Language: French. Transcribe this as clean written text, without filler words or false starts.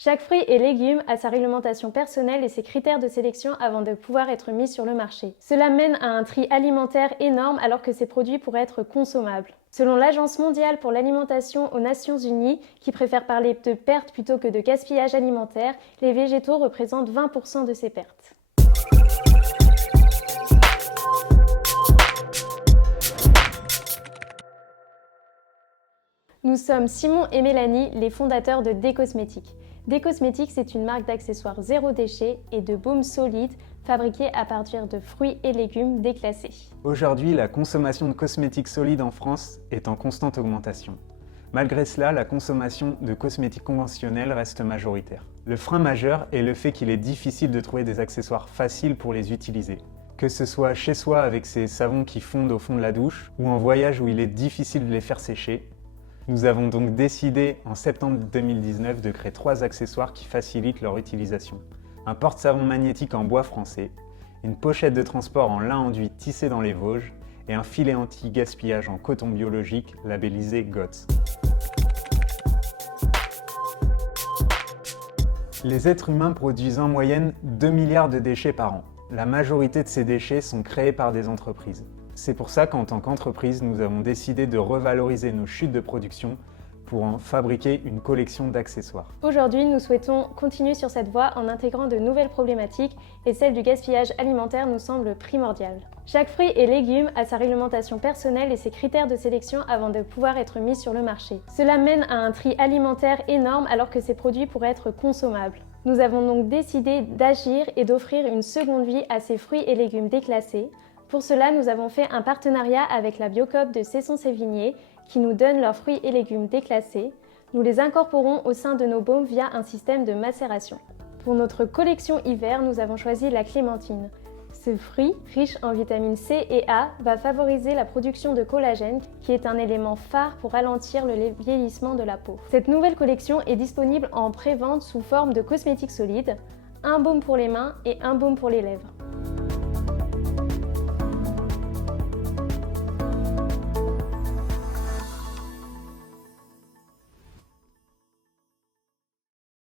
Chaque fruit et légume a sa réglementation personnelle et ses critères de sélection avant de pouvoir être mis sur le marché. Cela mène à un tri alimentaire énorme alors que ces produits pourraient être consommables. Selon l'Agence mondiale pour l'alimentation aux Nations Unies, qui préfère parler de pertes plutôt que de gaspillage alimentaire, les végétaux représentent 20% de ces pertes. Nous sommes Simon et Mélanie, les fondateurs de D-Cosmétiques. D-Cosmétiques, c'est une marque d'accessoires zéro déchet et de baumes solides fabriqués à partir de fruits et légumes déclassés. Aujourd'hui, la consommation de cosmétiques solides en France est en constante augmentation. Malgré cela, la consommation de cosmétiques conventionnels reste majoritaire. Le frein majeur est le fait qu'il est difficile de trouver des accessoires faciles pour les utiliser. Que ce soit chez soi avec ces savons qui fondent au fond de la douche ou en voyage où il est difficile de les faire sécher, nous avons donc décidé en septembre 2019 de créer 3 accessoires qui facilitent leur utilisation. Un porte-savon magnétique en bois français, une pochette de transport en lin enduit tissé dans les Vosges et un filet anti-gaspillage en coton biologique labellisé GOTS. Les êtres humains produisent en moyenne 2 milliards de déchets par an. La majorité de ces déchets sont créés par des entreprises. C'est pour ça qu'en tant qu'entreprise, nous avons décidé de revaloriser nos chutes de production pour en fabriquer une collection d'accessoires. Aujourd'hui, nous souhaitons continuer sur cette voie en intégrant de nouvelles problématiques et celle du gaspillage alimentaire nous semble primordiale. Chaque fruit et légume a sa réglementation personnelle et ses critères de sélection avant de pouvoir être mis sur le marché. Cela mène à un tri alimentaire énorme alors que ces produits pourraient être consommables. Nous avons donc décidé d'agir et d'offrir une seconde vie à ces fruits et légumes déclassés. Pour cela, nous avons fait un partenariat avec la Biocoop de Cesson-Sévigné qui nous donne leurs fruits et légumes déclassés. Nous les incorporons au sein de nos baumes via un système de macération. Pour notre collection hiver, nous avons choisi la clémentine. Ce fruit, riche en vitamines C et A, va favoriser la production de collagène qui est un élément phare pour ralentir le vieillissement de la peau. Cette nouvelle collection est disponible en pré-vente sous forme de cosmétiques solides, un baume pour les mains et un baume pour les lèvres.